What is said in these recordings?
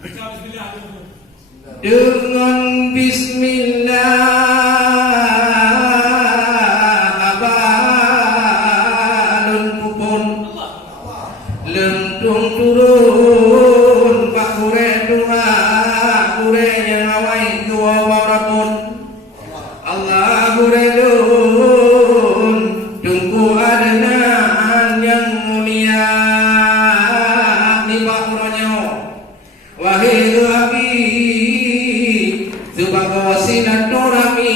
Dengan bismillah abalun pupun lentung turun pak kure duha kure yang awai dua warapun Allah kure dun tunggu adenaan yang mulia ni pak kuronyo wahai Abi sebagai silaturahmi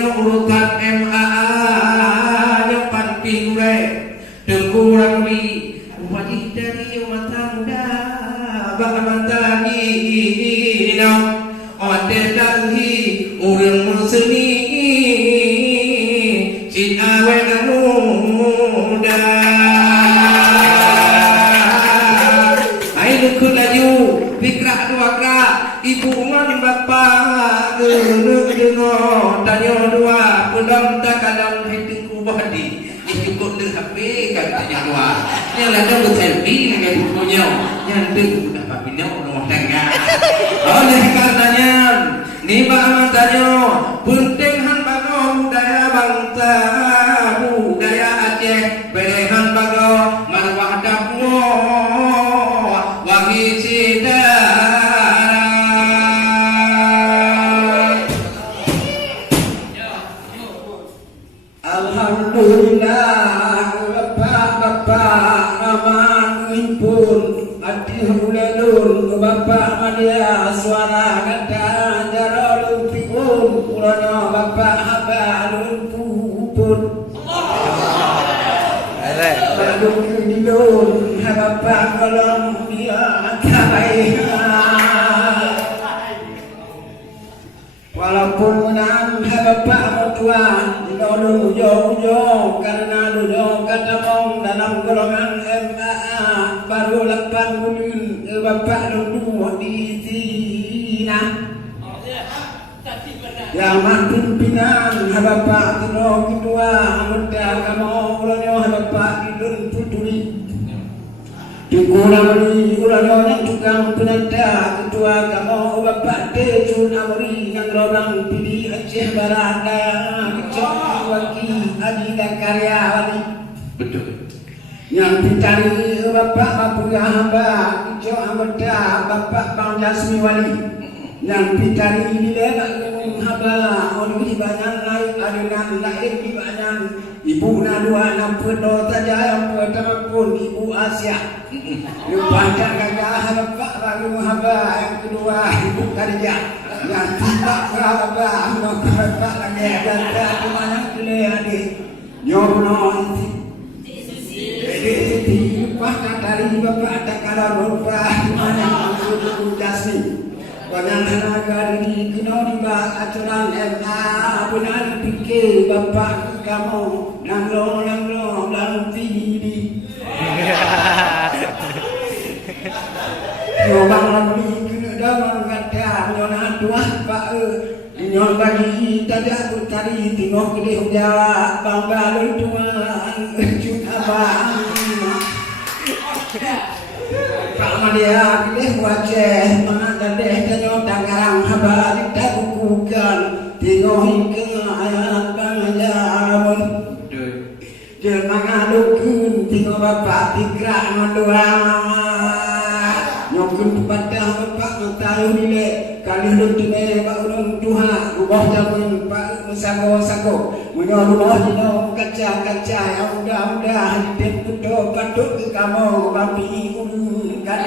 urutan MA nya panti kure tunggu ramli wajib dari mata muda bak mata dina ode dahi urang musni cin awe muda ai lukun laju fikra dua kra ibu man bapa dengo tanya dua pedam takalam hitku bahdi ikut dengan HP kan tanya dua yang lain dah selfie dengan bukunya yang tu dah bina rumah tangga oleh karenanya ni bang tanya penting han bago budaya bangsa budaya Aceh berehan bago marwah dapmo wangi cidara alhamdulillah bapak aman impun ati hulelun bapak madia suara kata jarolun pikun ulana bapak habalun pupun alung dilun bapak kolom dia kai walaupun menang bapak mertua dulu ujo karena dulu kata mong dalam golongan MAA baru 8 bulan bapak dulu di sini yang pimpinan bapak dulu kedua muda kamu ulanya bapak dulu putri dikurang ulanya tukang penanda kedua kamu bapak Tejun Amri yang orang pilih Aceh Barat kecok waki adida karyawati betul yang dicari bapak Mapuya hamba kecok anggota bapak Bang Jasmi Wali yang dicari dilebak hamba orang banyak lain adenan lahir di banyak ibu nadua enam pedo saja yang pertama pun ibu Asia lupa kakak bapak lalu hamba yang kedua ibu Khadijah yang tiba hamba bapak lagi dan di mana kele adik nyono jadi lupa dari bapak ada kalau lupa di mana ibu Jasmi Wanang tenaga diri kena dibak aturan MA benar fikir bapak kamu nanglong dalam tidi Nyobang lebih kena damang kata nyona dua pak nyon bagi tidak bertari tengok kedih Jawa bang balu tuan juta bang Pak Madia kedih wajah menanda deh tanyo tangarang haba tidak bukukan tengok hingga ayat pengajaran jangan ngadukun tengok bapak tikrak manduang nyokun kepada bapak mentayu nile kali luntune pak ulung tuha ubah jamin pak sago menyorullah dino kaca yang mudah hidup betul patut kamu babi ulung kan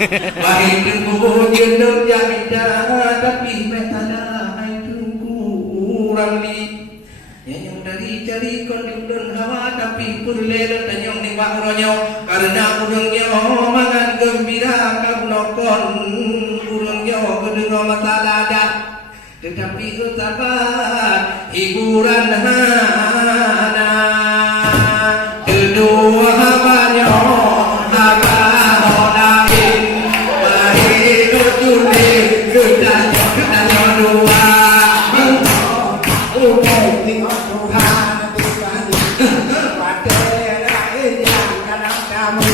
Baik tunggu jeneng jamidah tapi metana hai tunggu ramli yang dari cari kondudun hawa tapi purlel tanyong ni wak ronyo karena urangnya mangan gembira kabnokon urangnya kedengo mata ladat tetapi tetap hiburan hana kedua banyak apa lain hidup dunia kita dua tengok Tuhan Tuhan pada lain yang kadang kamu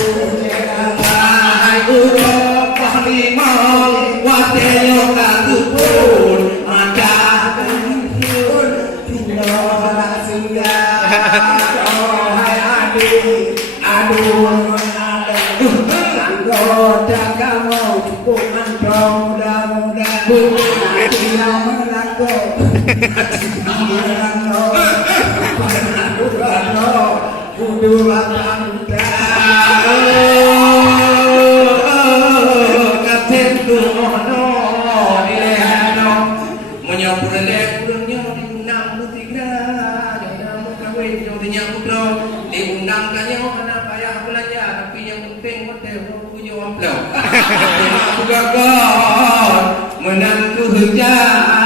hai urut pahlimau wateo katupun ada pun tinggal singgah hai aduh anggota kamu cukup antong mudah-mudahan tidak melangkau menantu hujan